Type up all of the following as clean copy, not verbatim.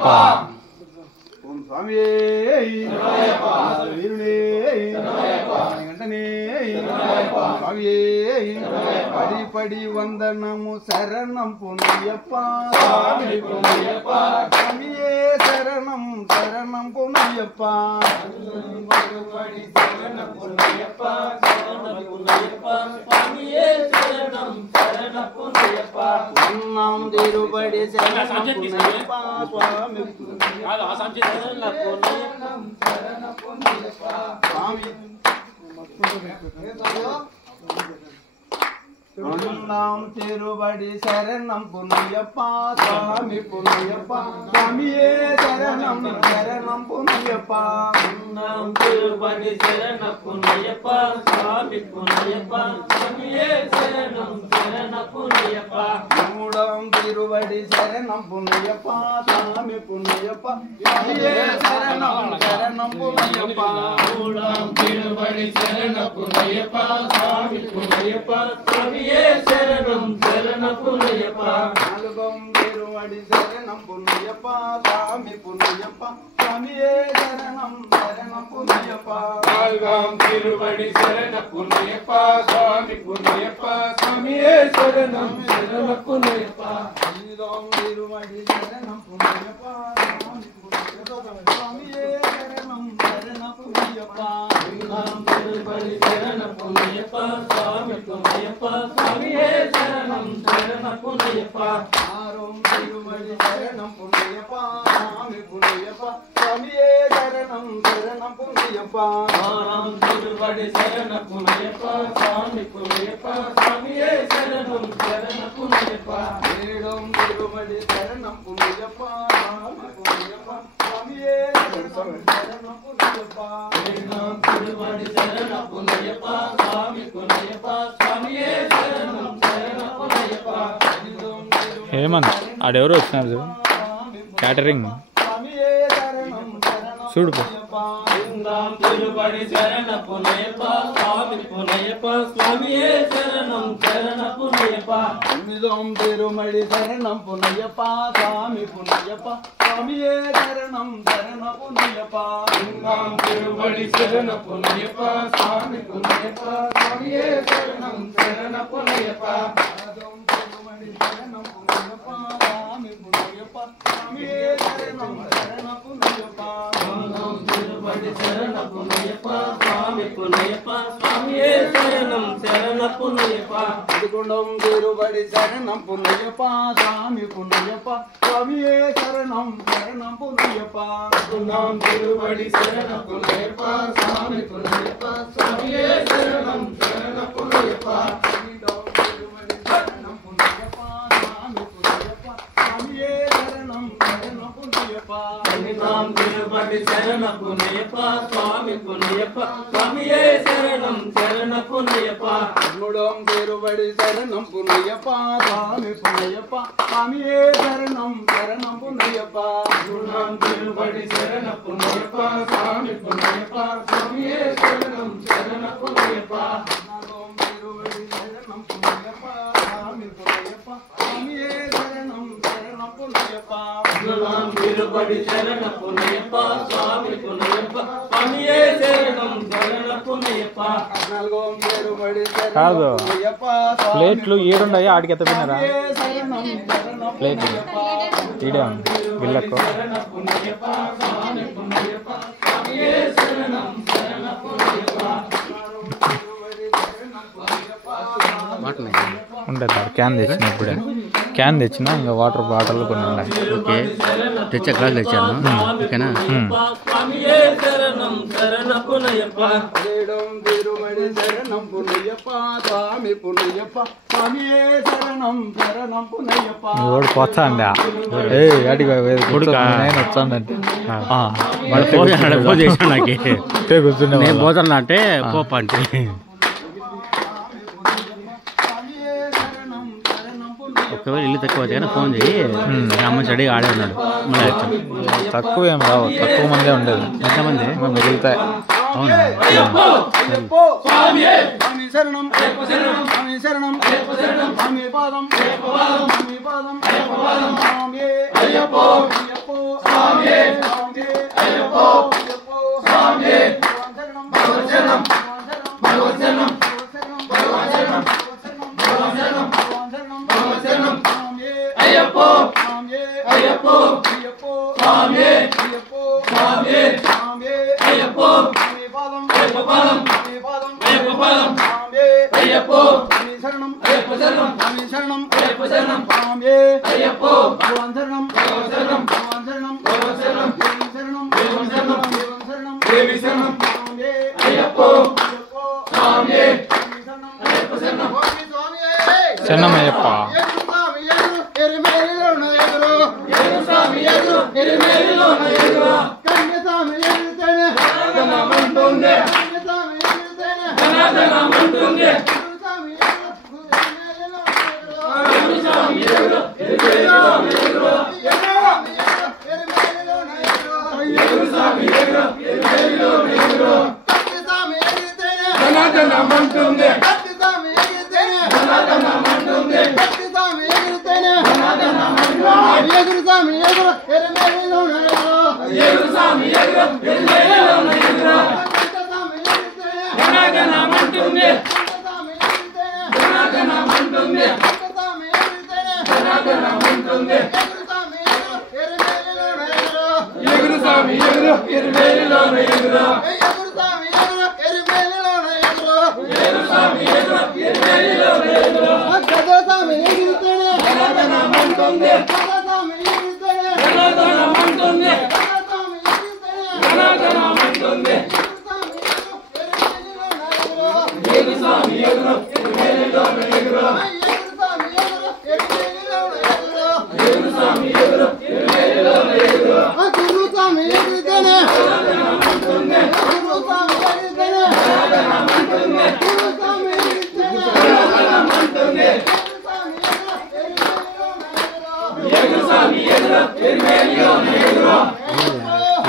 ఓం స్వామి వీరుడే గంటనే స్వామి పడి పడి వందనము శరణం పునయ్యప్ప స్వామియే శరణం శరణం పునయ్యప్ప ఉన్నాం తిరుపడి శరణం పునయ్యప్ప స్వామి ఉన్నాం తిరుపడి శరణం పునయ్యప్ప స్వామి పునయ్యప్ప స్వామియే శరణం శరణం పునయ్యప్ప ఉన్నాం తిరుపడి శరణం పునయ్యప్ప స్వామి పునయ్యప్ప స్వామియే శరణం శరణం పునయ్యప్ప మూడం తిరుపడి శరణం పునయ్యప్ప స్వామి పునయ్యప్ప స్వామియే శరణం శరణం పునయ్యప్ప మూడం తిరుపడి శరణం పునయ్యప్ప స్వామి పునయ్యప్ప స్వామియే శరణం శరణం పునయ్యప్ప నాలుగం తిరుపడి శరణం పునయ్యప్ప స్వామి పునయ్యప్ప స్వామియే శరణం శరణం పునయ్యప్ప నాలుగం తిరుపడి శరణం పునయ్యప్ప స్వామి పునయ్యప్ప స్వామియే శరణం శరణం పునయ్యప్ప ఐదం తిరుపడి శరణం పునయ్యప్ప స్వామియే శరణం శరణం పునయ్యప్ప ఐదం తిరుపడి శరణం పునయ్యప్ప స్వామి పునయ్యప్ప స్వామియే శరణం శరణం పునయ్యప్ప ఆరం తిరుపడి శరణం పునయ్యప్ప స్వామి పునయ్యప్ప స్వామియే శరణం శరణం పునయ్యప్ప ఆరం తిరుపడి శరణం పునయ్యప్ప స్వామి పునయ్యప్ప స్వామియే శరణం శరణం పునయ్యప్ప ఏడం తిరుపడి శరణం పునయ్యప్ప స్వామి పునయ్యప్ప స్వామియే శరణం శరణం పునయ్యప్ప ఏడం తిరుపడి శరణం పునయ్యప్ప స్వామి పునయ్యప్ప స్వామియే శరణం శరణం పునయ్యప్ప హేమంత్ ఆడెవరు వచ్చినారు చూడు క్యాటరింగ్ చూడు తిరుపడి శరణ పునయ్యప్ప స్వామి పునయ్యప్ప స్వామియే శరణం శరణ పునయ్యప్ప తొమ్మిదం తిరుమడి శరణం పునయ్యప్ప స్వామి పునయ్యప్ప స్వామియే శరణం శరణ పునయ్యప్ప లింగం తిరుపడి శరణ పునయ్యప్ప స్వామి పునయ్యప్ప స్వామియే శరణం శరణ పునయ్యప్ప పదం తిరుమడి శరణం పునయ్యప్ప స్వామి పునయ్యప్ప స్వామియే శరణం శరణ పునయ్యప్ప తిరుపడి శరణ పునయ్యప్ప స్వామి పునయ్యప్ప స్వామియే శరణం శరణ పునయ్యప్ప పదకొండం తిరుపడి శరణం పునయ్యప్ప స్వామి పునయ్యప్ప స్వామియే శరణం శరణం పునయ్యప్ప పదకొండం తిరుపడి శరణం పునయ్యప్ప స్వామి పునయ్యప్ప స్వామియే శరణం శరణ పునయ్యప్ప తిరుపడి శరణం పునయ్యప్ప స్వామి పునయ్యప్ప స్వామియే శరణం శరణ పునయ్యప్ప తిరుపడి శరణ పునయ్యప్ప స్వామి పునయ్యప్ప స్వామియే శరణం శరణ పునయ్యప్ప మూడం తిరుపడి శరణం పునయ్యప్ప స్వామి పునయ్యప్ప స్వామియే శరణం శరణం పునయ్యప్ప మూడం తిరుపడి శరణ పునయ్యప్ప స్వామి పునయ్యప్ప స్వామియే శరణం శరణ పునయ్యప్ప నాలుగం తిరుపడి శరణం పునయ్యప్ప స్వామి పునయ్యప్ప స్వామియే శరణం శరణం పునయ్యప్ప తిరుపడి శరణ పునయ్యప్ప స్వామి పునయ్యప్ప స్వామియే శరణం శరణ పునయ్యప్ప నాలుగం తిరుపడి కాదు పునయ్యప్ప ప్లేట్లు ఏడున్నాయి ఆడికి ఎత్తపోయినారా ప్లేట్లు ఈడే వీళ్ళకు ఉండదు క్యాన్ తెచ్చిన ఇప్పుడే క్యాన్ తెచ్చిన ఇంకా వాటర్ బాటిల్ కొన్ని ఉన్నాయి. ఓకే తెచ్చా గ్లాస్ తెచ్చాను ఓకేనా. ఎవడు పోతా అండి అడిగి నేను వచ్చానంటే వాడు ఫోన్ చేశాను నాకు కూర్చుండే నేను పోతాను అంటే పోప అంటే ఒకవేళ ఇల్లు తక్కువ అయితే కానీ ఫోన్ చేయి అమ్మ చెడి ఆడే ఉన్నాడు మళ్ళీ తక్కువ ఏం రావు, తక్కువ మందే ఉండేది. ఎంతమంది మిగులుతాయి. అవునా అయ్యప్పో స్వామి అయ్యప్పో స్వామి స్వామి అయ్యప్పో స్వామి పాదం అయ్యప్ప పాదం స్వామి పాదం అయ్యప్ప పాదం స్వామి అయ్యప్పో స్వామి శరణం అయ్యప్ప శరణం స్వామి శరణం అయ్యప్ప శరణం స్వామి అయ్యప్పో భగవాన్ శరణం భగవాన్ శరణం భగవాన్ శరణం భగవాన్ శరణం దేవి శరణం దేవం శరణం దేవి శరణం స్వామి అయ్యప్పో స్వామి శరణం అయ్యప్ప శరణం స్వామి శరణమయ్యప్ప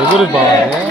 ఎగురు బాగుంది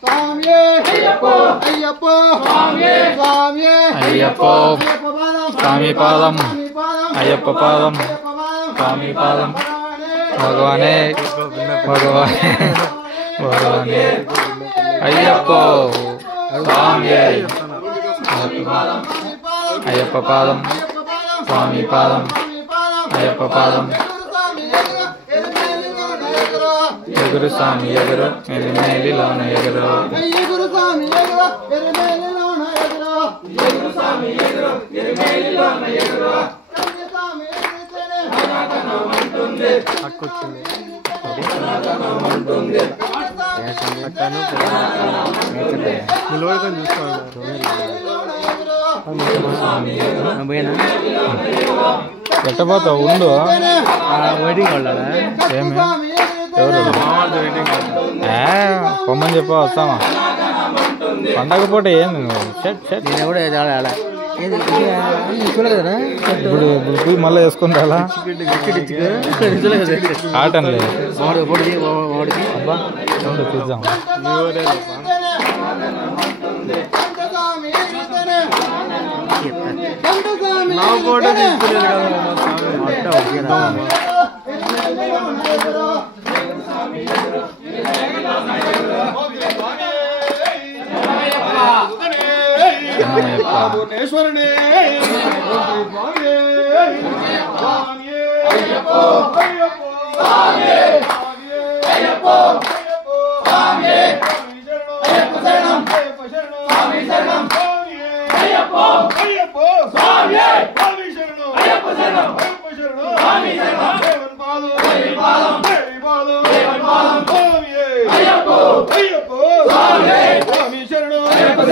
స్వామి అయ్యప్పో స్వామి అయ్యప్పో అయ్యప్పో స్వామి పాదం అయ్యప్ప పాదం స్వామి పాదం భగవానే భగవానే భగవానే అయ్యప్పో స్వామి అయ్యప్ప పాదం స్వామి పాదం అయ్యప్ప పాదం ఎగురు స్వామి ఎగురు ఎరిమేలిలోన ఎగురు ఎగురు స్వామి ఎగురు ఎరిమేలిలోన ఎగురు ఎట్టపోతావు ఉండు వెయిటింగ్ వాళ్ళ ఏమి ఎవరు పొమ్మని చెప్పా వస్తామా పండగ పూట ఏంది నువ్వు షట్ షట్ నేను కూడా చూడలేదా ఇప్పుడు పోయి మళ్ళీ వేసుకుని రాలా కాటన్ లేదు అబ్బా చూద్దాం భువనేశ్వరుడే అయ్యప్ప